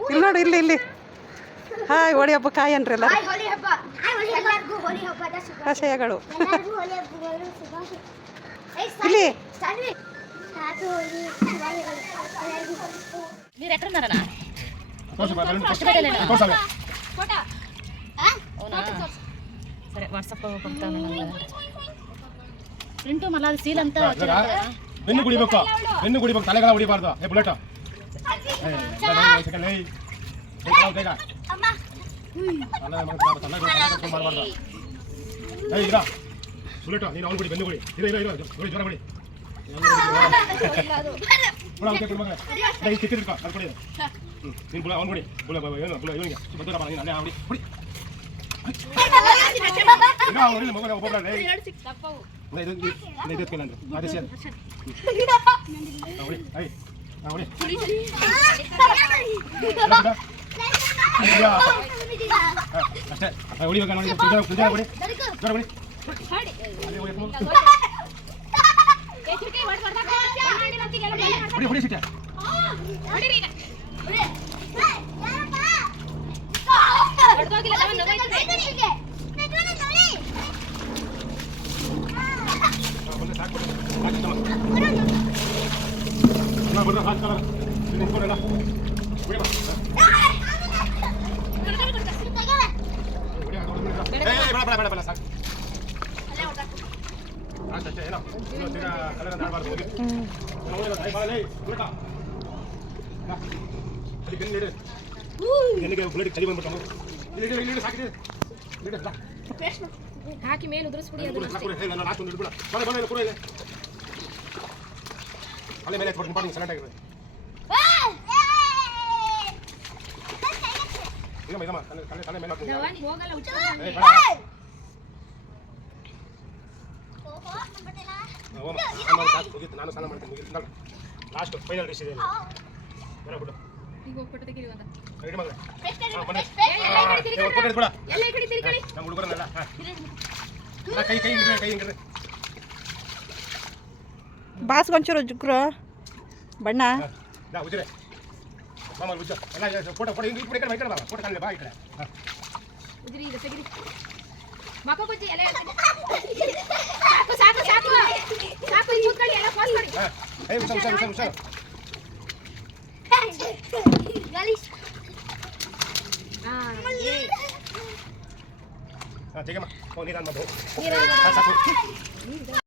ಇಲ್ಲಿ ನೋಡು, ಇಲ್ಲಿ ಇಲ್ಲಿ ಹಾಯ್ ಹೋಳಿ ಹಬ್ಬ ಕಾಯಿ ಅನ್ರಿ ಎಲ್ಲ ಆಶಯಗಳು ಇಲ್ಲಿ సరే వాట్సాప్ పంపుతాను ಪ್ರಿಂಟು ಮಲ್ಲ ಸೀಲ್ ಅಂತ ಬೆನ್ನು ಕುಡಿಬೇಕು ತಲೆಗಳ ಹೊಡಿಬಾರ್ದು ಏ ಬುಲೆಟ್ ಬುಲೆಟ್ ನೀನು ಅವ್ನು ಕುಡಿ ಬೆನ್ನು ಕುಡಿ ಇರೋ ಜ್ವರ ಕುಡಿ ಕಿತ್ತಿಡ್ಕೊ ಅದು ಕುಡಿ ನೀನು ಬುಲ ಅವ್ನು ಕುಡಿ ಬುಲ ಇವನಿಗೆ ಬದ್ದೂರಪ್ಪ ನೀನು ಅಲ್ಲೇ ಹೊಡಿ ಕುಡಿ ಅಷ್ಟೇ ಹೊಡಿಬೇಕು ಹೊಡಿ ಸಿಟ್ಟ ಹಾಕಿ ಮೇಲೆ ಉದುರಿಸ್ಬಿಡಿ ಅಲ್ಲೇ ಮೇಲೆ ಎತ್ಬಿಟ್ಟು ಸೆಲೆಕ್ಟ್ ಆಗಿರೋದು ತಲೆ ಮೇಲೆ ನಾನು ಸ್ನಾನ ಮಾಡ್ತೀನಿ ಮುಗಿದ ಲಾಸ್ಟ್ ಫೈನಲ್ ಡಿಶ್ ಇದೆ ಬರಬಿಡು ಈಗ ಹೋಗ್ಬಿಟ್ಟು ತೆಗಿರಿ ಅಂತ ರೆಡಿ ಮಗ ನಮ್ಮ ಹುಡುಗರನ್ನೆಲ್ಲ ಕೈ ಹಿಂಗ್ರಿ ಬಾಸ್ ಒಂಚೂರು ಜುಗ್ರು ಬಣ್ಣ ಉಜ್ರೆ ಮಾಮೂಲು ಉಜ್ಜ ಎಲ್ಲ ಫೋಟೋ ಹಿಂಗೆ ಈ ಕಡೆ ಬಾ ಫೋಟೋ ಕಾಣಲಿ ಬಾ ಈ ಕಡೆ ಉಜ್ರಿ ಇದು ತೆಗಿರಿ ಮಕ್ಕ ಕೊಚ್ಚಿ ಎಲ್ಲ ಸಾಕು ಸಾಕು ಸಾಕು ಈ ಕೂತ್ಕೊಳ್ಳಿ ಎಲ್ಲ ಪಾಸ್ ಮಾಡಿ ಹುಷಾರು ಗಲೀಶ್ ತೆಗೆಮ್ಮ ನೀರು ಸಾಕು